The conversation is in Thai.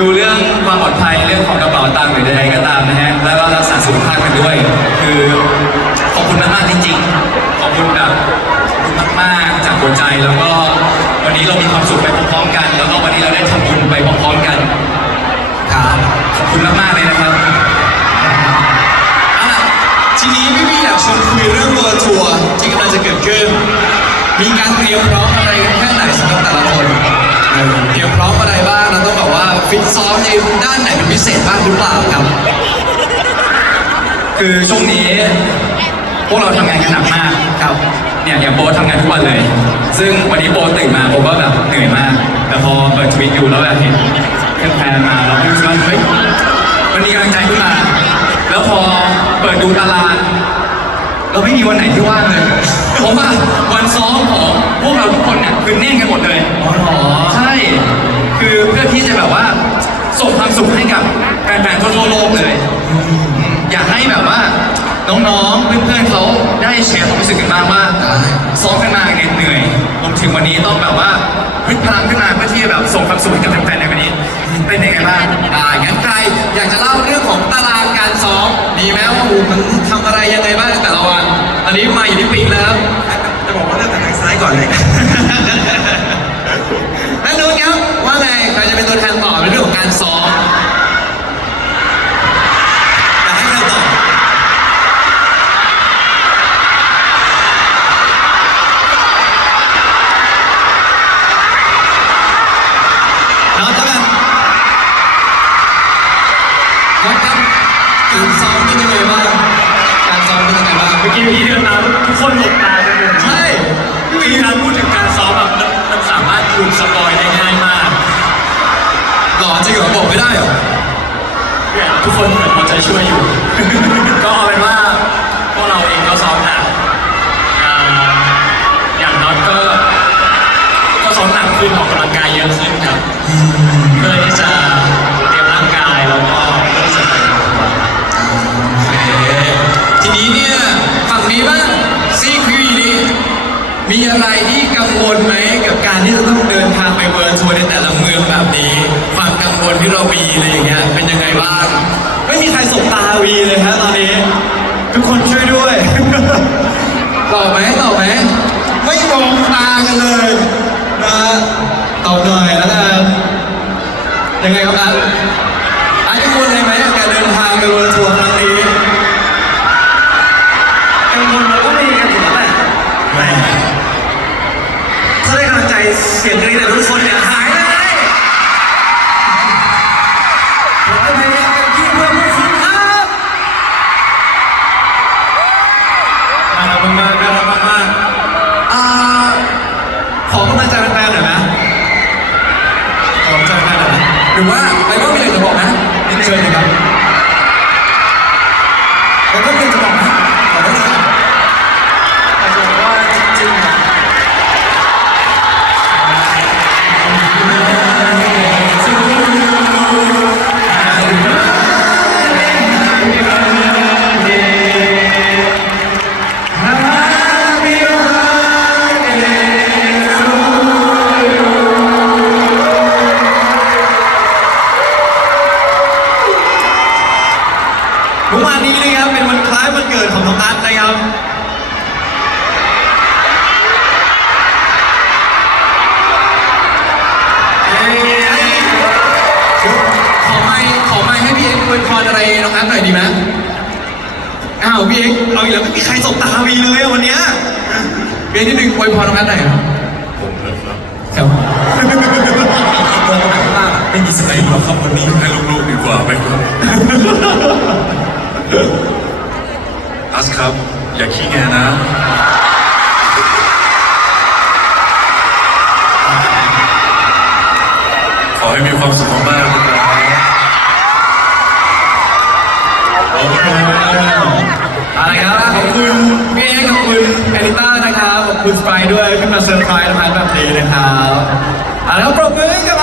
ดูเรื่องความปลอดภัยเรื่องของกระเป๋าตังค์หรือใดๆก็ตามนะฮะแล้วก็รักษาสุขภาพกันด้วย คือขอบคุณมากๆจริงๆขอบคุณแบบคุณมากๆจากหัวใจแล้วก็วันนี้เรามีความสุขไปพร้อมๆกัน แล้วก็วันนี้เราได้ทำบุญไปพร้อมๆกันครับขอบคุณมากๆเลยนะครับทีนี้พี่ๆอยากชวนคุยเรื่องเวอร์ทัวร์ที่กำลังจะเกิดขึ้น มีการเตรียมพร้อม เตรียมพร้อมอะไรบ้างเราต้องแบบว่าฟิตซ้อมในด้านไหนเป็นพิเศษบ้างหรือเปล่าครับ คือช่วงนี้ พวกเราทำงานกันหนักมากครับ เนี่ยอย่างโปทำงานทุกวันเลย ซึ่งวันนี้โปตื่นมาโปก็แบบเหนื่อยมาก แต่พอเปิดทวิตดูแล้วแบบเห็นแฟนมาเราก็รู้สึกว่าเฮ้ยมันมีกำลังใจขึ้นมา แล้วพอเปิดดูตารางเราไม่มีวันไหนที่ว่างเลย เพราะว่าวันซ้อมของพวกเราทุกคนเนี่ยคือแน่นกันหมดเลย ฟนๆทั่วโลกเลย อยากให้แบบว่าน้องๆ เพื่อนๆเขาได้แชร์ความรู้สึกกันบ้างว่าซ้อมกันมาเหน็ดเหนื่อยรวมถึงวันนี้ต้องแบบว่าพึ่พลังขึ้นมาเพื่อที่จะแบบส่งความสุขให้กับแฟนๆในวันนี้ เป็นยังไงบ้างได้งั้นใครอยากจะเล่าเรื่องของตารางการซ้อมดีไหมว่าโอ้โหมันทำอะไรยังไงบ้างในแต่ละวัน อันนี้มาอยู่ที่ปิ๊งแล้วจะบอกว่าเริ่มจากทางซ้ายก่อนเลยนั่นนู้นครับว่าไงใครจะเป็นตัวแทนตอบในเรื่องของการซ้อม เป็นยังไงบ้างเมื่อกี้พี่เดินมาทุกคนหลบตากันหมดใช่คือการพูดถึงการซ้อมแบบมันมันสามารถถูกสปอยได้ง่ายมากหล่อจริงเหรอบอกไม่ได้เหรอเนี่ยทุกคนเหมือนเอาใจช่วย มีอะไรที่กังวลไหมกับการที่จะต้องเดินทางไปเวิร์ลทัวร์ในแต่ละเมืองแบบนี้ ความกังวลที่เรามีอะไรอย่างเงี้ยเป็นยังไงบ้างไม่มีใครสบตาวีเลยฮะตอนนี้ ทุกคนช่วยด้วยตอบไหมตอบไหมไม่มองตากันเลยนะฮะตอบหน่อยแล้วกันยังไงครับอัน ข อ็กซ์อวยพรอะไรน้องอัพหน่อยดีไหมอ้าวพี่เอ็กซ์เอาอีกแล้วไม่มีใครสบตาวีเลยอะวันเนี้ยพี่เอ็กซ์นิดนึงอวยพรน้องอัพหน่อยครับผมเลยครับครับไม่มีสไลด์หรอกครับวันนี้ให้ลูกๆดีกว่าไหมครับอัสครับ อย่าขี้แงนะ นิต้านะครับขอบคุณสไปด้วยนมาเซอร์ไพรส์นะครับแบบนี้นะครับเอาละครับปรบมือ